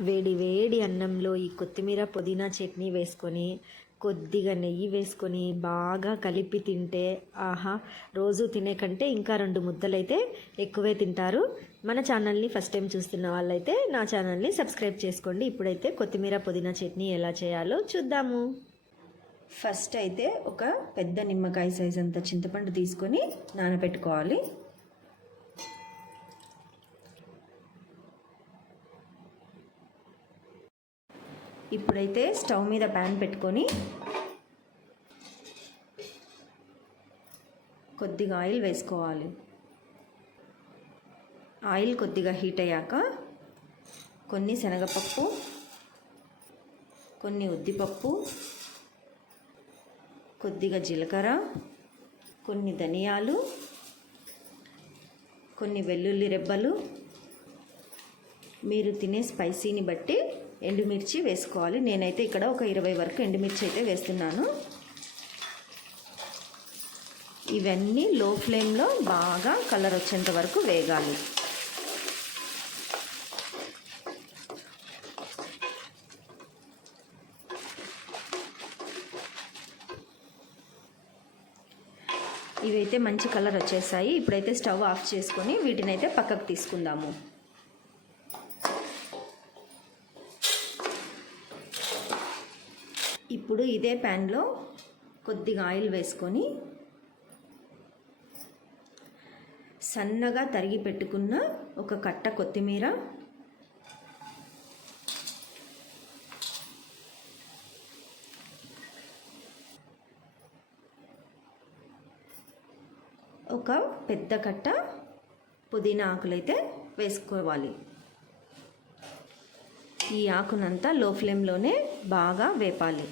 వేడి వేడి అన్నంలో ఈ కొత్తిమీర పుదీనా చట్నీ వేసుకొని కొద్దిగా నెయ్యి వేసుకొని బాగా కలిపి తింటే ఆహా రోజు తినే కంటే ఇంకా రెండు ముద్దలైతే ఎక్కువే తింటారు. మన ఛానల్ని ఫస్ట్ టైం చూస్తున్న వాళ్ళైతే నా ఛానల్ని సబ్స్క్రైబ్ చేసుకోండి. ఇప్పుడైతే కొత్తిమీర పుదీనా చట్నీ ఎలా చేయాలో చూద్దాము. ఫస్ట్ అయితే ఒక పెద్ద నిమ్మకాయ సైజ్ అంత చింతపండు తీసుకొని నానబెట్టుకోవాలి. ఇప్పుడైతే స్టవ్ మీద ప్యాన్ పెట్టుకొని కొద్దిగా ఆయిల్ వేసుకోవాలి. ఆయిల్ కొద్దిగా హీట్ అయ్యాక కొన్ని శనగపప్పు కొన్ని ఉద్దిపప్పు కొద్దిగా జీలకర్ర కొన్ని ధనియాలు కొన్ని వెల్లుల్లి రెబ్బలు. మీరు తినే స్పైసీని బట్టి ఎండుమిర్చి వేసుకోవాలి. నేనైతే ఇక్కడ ఒక ఇరవై వరకు ఎండుమిర్చి అయితే వేస్తున్నాను. ఇవన్నీ లో ఫ్లేమ్లో బాగా కలర్ వచ్చేంత వరకు వేగాలి. ఇవైతే మంచి కలర్ వచ్చేసాయి. ఇప్పుడైతే స్టవ్ ఆఫ్ చేసుకొని వీటినైతే పక్కకు తీసుకుందాము. ఇప్పుడు ఇదే ప్యాన్లో కొద్దిగా ఆయిల్ వేసుకొని సన్నగా తరిగి పెట్టుకున్న ఒక కట్ట కొత్తిమీర ఒక పెద్ద కట్ట పుదీనా ఆకులైతే వేసుకోవాలి. ఈ ఆకునంతా లో ఫ్లేమ్లోనే బాగా వేపాలి.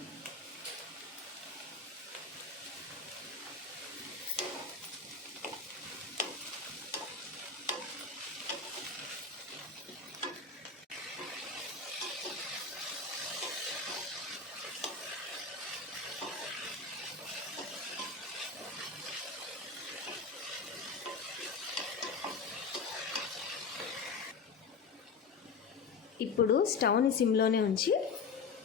ఇప్పుడు స్టవ్ని సిమ్లోనే ఉంచి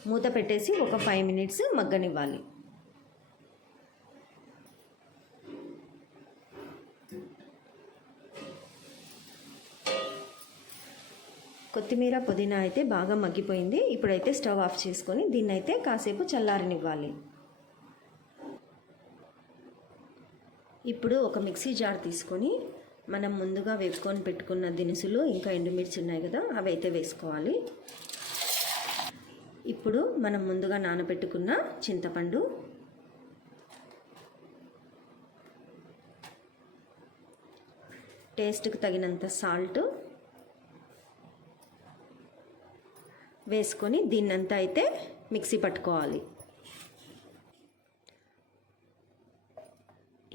మూత పెట్టేసి ఒక ఫైవ్ మినిట్స్ మగ్గనివ్వాలి. కొత్తిమీర పుదీనా అయితే బాగా మగ్గిపోయింది. ఇప్పుడైతే స్టవ్ ఆఫ్ చేసుకొని దీన్ని అయితే కాసేపు చల్లారనివ్వాలి. ఇప్పుడు ఒక మిక్సీ జార్ తీసుకొని మనం ముందుగా వేపుకొని పెట్టుకున్న దినుసులు ఇంకా ఎండుమిర్చి ఉన్నాయి కదా అవి అయితే వేసుకోవాలి. ఇప్పుడు మనం ముందుగా నానబెట్టుకున్న చింతపండు. టేస్ట్కి తగినంత సాల్ట్. వేసుకొని దీన్నంతా అయితే మిక్సీ పట్టుకోవాలి.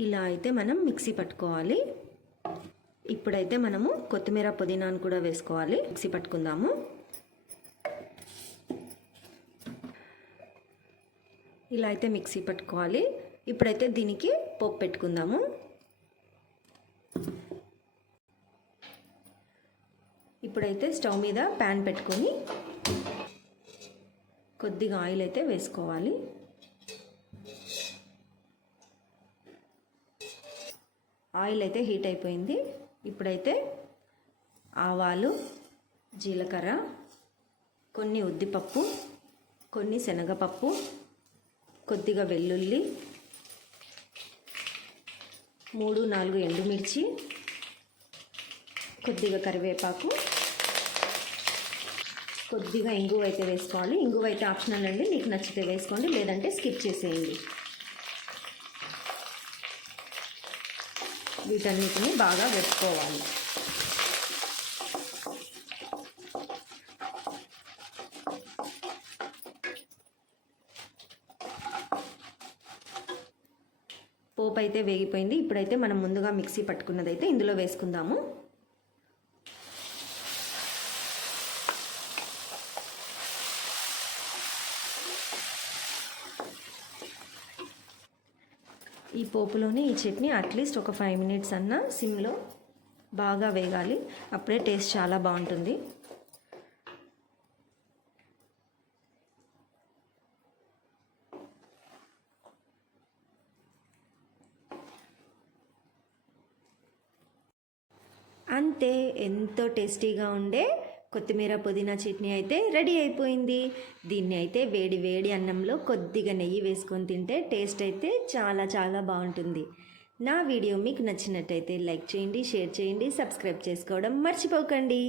ఇలా అయితే మనం మిక్సీ పట్టుకోవాలి. ఇప్పుడైతే మనము కొత్తిమీర పుదీనాను కూడా వేసుకోవాలి. మిక్సీ పట్టుకుందాము. ఇలా అయితే మిక్సీ పట్టుకోవాలి. ఇప్పుడైతే దీనికి పోపు పెట్టుకుందాము. ఇప్పుడైతే స్టవ్ మీద ప్యాన్ పెట్టుకొని కొద్దిగా ఆయిల్ అయితే వేసుకోవాలి. ఆయిల్ అయితే హీట్ అయిపోయింది. ఇప్పుడైతే ఆవాలు జీలకర్ర కొన్ని ఉద్దిపప్పు కొన్ని శనగపప్పు కొద్దిగా వెల్లుల్లి మూడు నాలుగు ఎండుమిర్చి కొద్దిగా కరివేపాకు కొద్దిగా ఇంగువ అయితే వేసుకోవాలి. ఇంగువ అయితే ఆప్షనల్ అండి. మీకు నచ్చితే వేసుకోండి లేదంటే స్కిప్ చేసేయండి. వీటన్నిటిని బాగా వెతుక్కోవాలి పోపు అయితే వేగిపోయింది. ఇప్పుడైతే మనం ముందుగా మిక్సీ పట్టుకున్నదైతే ఇందులో వేసుకుందాము. ఈ పోపులోనే ఈ చట్నీ అట్లీస్ట్ ఒక ఫైవ్ మినిట్స్ అన్న సిమ్లో బాగా వేగాలి. అప్పుడే టేస్ట్ చాలా బాగుంటుంది. అంతే ఎంతో టేస్టీగా ఉండే కొత్తిమీర పుదీనా చట్నీ అయితే రెడీ అయిపోయింది. దీన్ని అయితే వేడి వేడి అన్నంలో కొద్దిగా నెయ్యి వేసుకొని తింటే టేస్ట్ అయితే చాలా చాలా బాగుంటుంది. నా వీడియో మీకు నచ్చినట్టయితే లైక్ చేయండి షేర్ చేయండి సబ్స్క్రైబ్ చేసుకోవడం మర్చిపోకండి.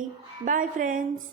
Bye friends.